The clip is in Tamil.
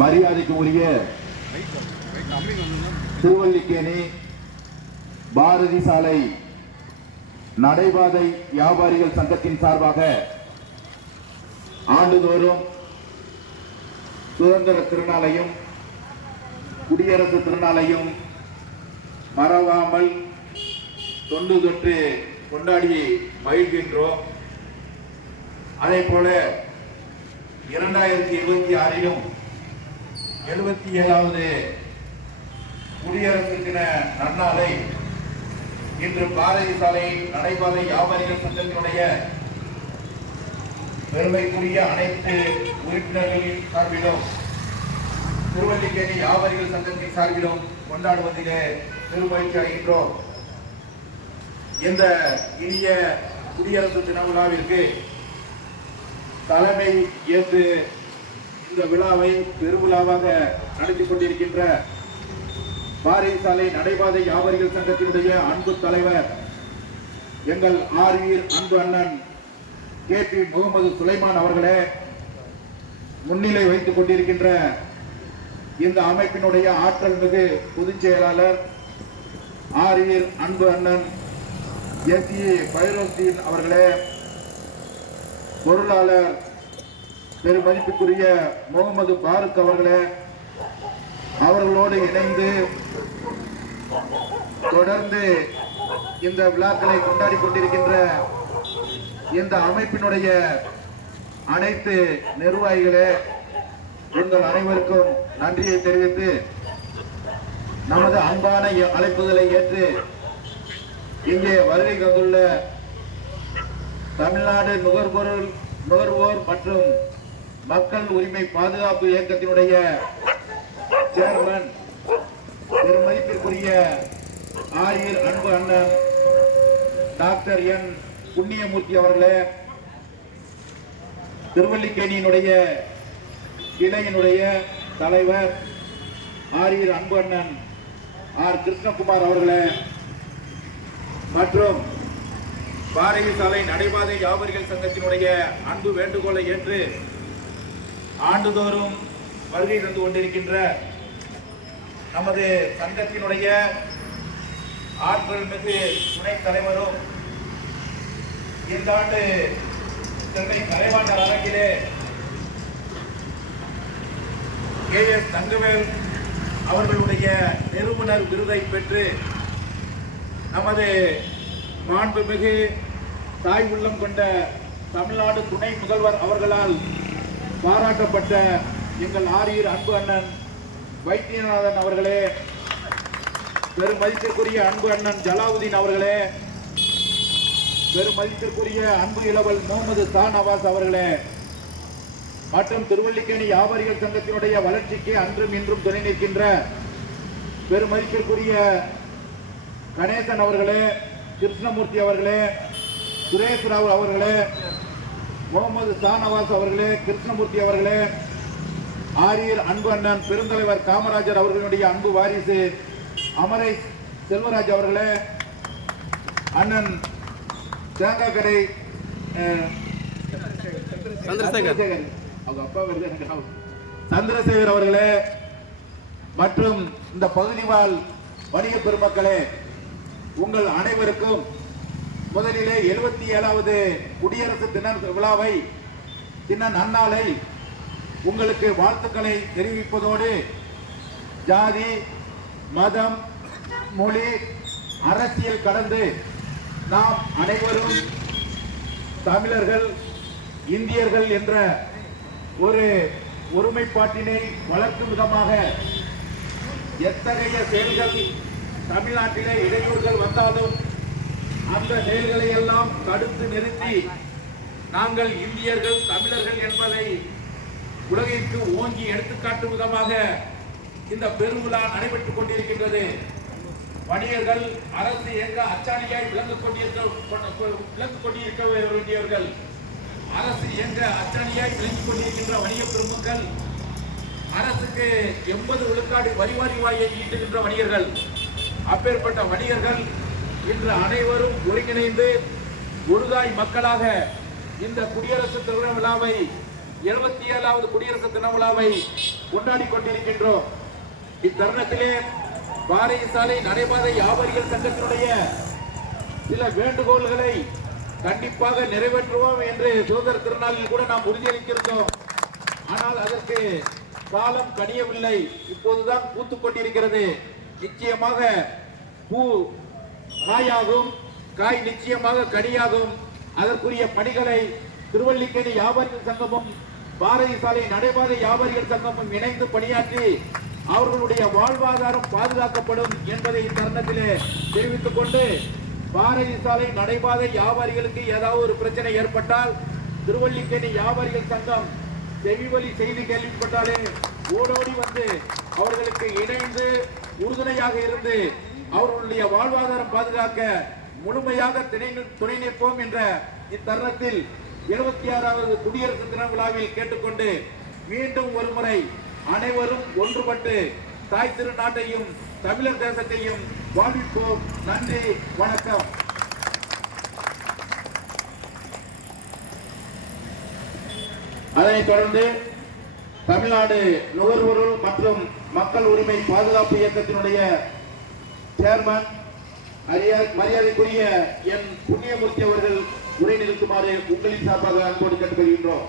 மரியாதைக்கு உரிய திருவல்லிக்கேணி பாரதி சாலை நடைபாதை வியாபாரிகள் சங்கத்தின் சார்பாக ஆண்டுதோறும் சுதந்திர திருநாளையும் குடியரசு திருநாளையும் மறவாமல் தொன்று தொட்டு கொண்டாடி மகிழ்கின்றோம். அதே போல 2026 77வது குடியரசு தின நன்னாளை இன்று பாரதி சாலை நடைபாதை வியாபாரிகள் சங்கத்தினுடைய பெருமைக்குரிய அனைத்து உறுப்பினர்களின் சார்பிலும் திருவல்லிக்கேணி வியாபாரிகள் சங்கத்தின் சார்பிலும் கொண்டாடுவதிலே பெருமகிழ்ச்சி அடைகின்றோம். இந்த இனிய குடியரசு தின விழாவிற்கு தலைமை ஏற்று இந்த விழாவை பெருவிழாவாக நடத்தி கொண்டிருக்கின்ற பாரதி சாலை நடைபாதை வியாபாரிகள் சங்கத்தினுடைய அன்பு தலைவர் எங்கள் ஆர்வீர் அன்பு அண்ணன் KP முகமது சுலைமான் அவர்களே, முன்னிலை வைத்துக் கொண்டிருக்கின்ற இந்த அமைப்பினுடைய ஆற்றல் மிகு பொதுச் செயலாளர் ஆர்வீர் அன்பு அண்ணன் SE பைரோஸ்தீன் அவர்களே, பொருளாளர் பெருமதிப்புக்குரிய முகமது பாருக் அவர்களே, அவர்களோடு இணைந்து தொடர்ந்து இந்த விழாக்களை கொண்டாடி கொண்டிருக்கின்ற இந்த அமைப்பினுடைய அனைத்து நிர்வாகிகளே, உங்கள் அனைவருக்கும் நன்றியை தெரிவித்து நமது அன்பான அழைப்புதலை ஏற்று இங்கே வருகை தந்துள்ள தமிழ்நாடு நுகர்வோர் மற்றும் மக்கள் உரிமை பாதுகாப்பு இயக்கத்தினுடைய சேர்மன் பெருமதிப்பிற்குரிய ஆயர் அன்பு அண்ணன் டாக்டர் N புண்ணியமூர்த்தி அவர்களே, திருவல்லிக்கேணியினுடைய கிளையினுடைய தலைவர் ஆரியர் அன்பு அண்ணன் R கிருஷ்ணகுமார் அவர்களே, மற்றும் பாரதி சாலை நடைபாதை வியாபாரிகள் சங்கத்தினுடைய அன்பு வேண்டுகோளை ஏற்று ஆண்டுதோறும் வருகை தந்து கொண்டிருக்கின்ற நமது சங்கத்தினுடைய ஆற்றல் மிகு துணைத் தலைவரும் இந்த ஆண்டு சென்னை கலைவாணர் அரங்கிலே KS தங்கவேல் அவர்களுடைய நிறுவனர் விருதை பெற்று நமது மாண்புமிகு தாய் உள்ளம் கொண்ட தமிழ்நாடு துணை முதல்வர் அவர்களால் பாராட்டப்பட்ட எங்கள் ஆரியர் அன்பு அண்ணன் வைத்தியநாதன் அவர்களே, பெருமதிப்பிற்குரிய அன்பு அண்ணன் ஜலாவுதீன் அவர்களே, பெருமதிப்பிற்குரிய அன்பு இளவல் முகமது நவாஸ் அவர்களே, மற்றும் திருவல்லிக்கேணி வியாபாரிகள் சங்கத்தினுடைய வளர்ச்சிக்கு அன்றும் இன்றும் துணை நிற்கின்ற பெருமதிப்பிற்குரிய கணேசன் அவர்களே, கிருஷ்ணமூர்த்தி அவர்களே, சுரேஷ் ராவ் அவர்களே, முகமது நவாஸ் அவர்களே, கிருஷ்ணமூர்த்தி அவர்களே, ஆரியர் அன்பு அண்ணன் பெருந்தலைவர் காமராஜர் அவர்களுடைய அன்பு வாரிசு அமரை செல்வராஜ் அவர்களே, அண்ணன் தேங்காய்கடை சந்திரசேகர் அவங்க அப்பா சந்திரசேகர் அவர்களே, மற்றும் இந்த பகுதி வாழ் வணிக பெருமக்களே, உங்கள் அனைவருக்கும் முதலிலே 77வது குடியரசு தின விழாவை தின நன்னாளை உங்களுக்கு வாழ்த்துக்களை தெரிவிப்பதோடு ஜாதி மதம் மொழி அரசியல் கடந்து நாம் அனைவரும் தமிழர்கள் இந்தியர்கள் என்ற ஒரு ஒருமைப்பாட்டினை வளர்க்கும் விதமாக எத்தகைய செயல்கள் தமிழ்நாட்டிலே இடையூறுகள் வந்தாலும் அந்த செயல்களை எல்லாம் தடுத்து நிறுத்தி நாங்கள் இந்தியர்கள் தமிழர்கள் என்பதை உலகிற்கு ஓங்கி எடுத்துக்காட்டும் விதமாக இந்த பெருவிழா நடைபெற்றுக் கொண்டிருக்கின்றது. வணிகர்கள் அரசு எங்க அச்சாணியாய் விளங்கிக் கொண்டிருக்க வேண்டியவர்கள், அரசு எங்க அச்சாணியாய் விளங்கிக் கொண்டிருக்கின்ற வணிக பெருமக்கள், அரசுக்கு 80 விழுக்காடு வரி வாரியை ஈட்டுகின்ற வணிகர்கள், அப்பேற்பட்ட வணிகர்கள் இன்று அனைவரும் ஒருங்கிணைந்து ஒருதாய் மக்களாக இந்த குடியரசு திருவிழா விழாவை 77வது குடியரசு தின விழாவை கொண்டாடி கொண்டிருக்கின்றோம். இத்தருணத்திலே பாரதி சாலை நடைபாதை வியாபாரிகள் சங்கத்தினுடைய சில வேண்டுகோள்களை கண்டிப்பாக நிறைவேற்றுவோம் என்று சுதந்திர திருநாளில் கூட நாம் உறுதியளித்திருந்தோம். ஆனால் அதற்கு காலம் கனியவில்லை. இப்போதுதான் பூத்துக் கொண்டிருக்கிறது. நிச்சயமாக பூ காயாகும், காய் நிச்சயமாக கனியாகும். அதற்குரிய பணிகளை திருவல்லிக்கேணி வியாபாரிகள் சங்கமும் பாரதி சாலை நடைபாதை வியாபாரிகள் சங்கமும் இணைந்து பணியாற்றி அவர்களுடைய வாழ்வாதாரம் பாதுகாக்கப்படும் என்பதை இத்தருணத்திலே தெரிவித்துக் கொண்டு, பாரதி சாலை நடைபாதை வியாபாரிகளுக்கு ஏதாவது ஒரு பிரச்சனை ஏற்பட்டால் திருவல்லிக்கேணி வியாபாரிகள் சங்கம் செவிவழி செய்தி கேள்விப்பட்டாலே ஓடோடி வந்து அவர்களுக்கு இணைந்து உறுதுணையாக இருந்து அவர்களுடைய வாழ்வாதாரம் பாதுகாக்க முழுமையாக துணை நிற்போம் என்ற இத்தருணத்தில் 76வது குடியரசு தின விழாவில் கேட்டுக்கொண்டு, மீண்டும் ஒருமுறை அனைவரும் ஒன்றுபட்டு தாய் திருநாட்டையும் தமிழர் தேசத்தையும் வாழ்விப்போம். நன்றி, வணக்கம். அதனைத் தொடர்ந்து தமிழ்நாடு நுகர்வோர் மற்றும் மக்கள் உரிமை பாதுகாப்பு இயக்கத்தினுடைய சேர்மன் மரியாதைக்குரிய என் புண்ணியமூர்த்தி அவர்கள் உரை நிறுத்துமாறு உங்களின் சார்பாக அன்போடு கேட்டுக்கொள்கின்றோம்.